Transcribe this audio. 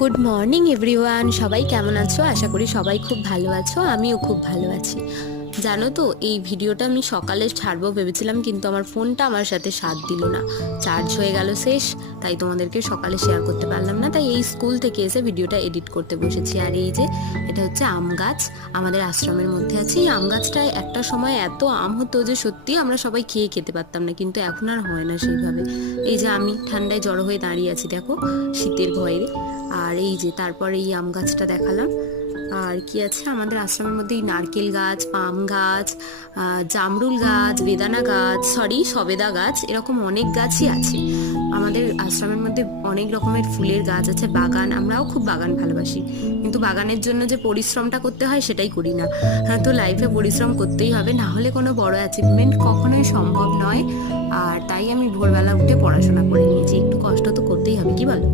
Good morning everyone, সবাই কেমন আছো? আশা করি সবাই খুব ভালো আছো। আমিও খুব ভালো আছি। জানো তো, এই ভিডিওটা আমি সকালে ছাড়বো ভেবেছিলাম, কিন্তু আমার ফোনটা আমার সাথে সাথ দিল না, চার্জ হয়ে গেল শেষ। তাই তোমাদেরকে সকালে শেয়ার করতে পারলাম না। তাই এই স্কুল থেকে এসে ভিডিওটা এডিট করতে বসেছি। আর এই যে এটা হচ্ছে আম গাছ, আমাদের আশ্রমের মধ্যে আছে। এই আম গাছটায় একটা সময় এত আম হতো যে সত্যি আমরা সবাই খেতে পারতাম না, কিন্তু এখন আর হয় না সেইভাবে। এই যে আমি ঠান্ডায় জড়ো হয়ে দাঁড়িয়ে আছি দেখো, শীতের ভয়ে। আর এই যে তারপর এই আম গাছটা দেখালাম। আর কি আছে আমাদের আশ্রমের মধ্যে? এই নারকেল গাছ, পাম গাছ, জামরুল গাছ, বেদানা গাছ, সবেদা গাছ, এরকম অনেক গাছই আছে আমাদের আশ্রমের মধ্যে। অনেক রকমের ফুলের গাছ আছে, বাগান। আমরাও খুব বাগান ভালোবাসি, কিন্তু বাগানের জন্য যে পরিশ্রমটা করতে হয় সেটাই করি না। হ্যাঁ, তো লাইফে পরিশ্রম করতেই হবে, না হলে কোনো বড় অ্যাচিভমেন্ট কখনোই সম্ভব নয়। আর তাই আমি ভোরবেলা উঠে পড়াশোনা করে নিয়েছি, একটু কষ্ট তো করতেই হবে, কি বলো?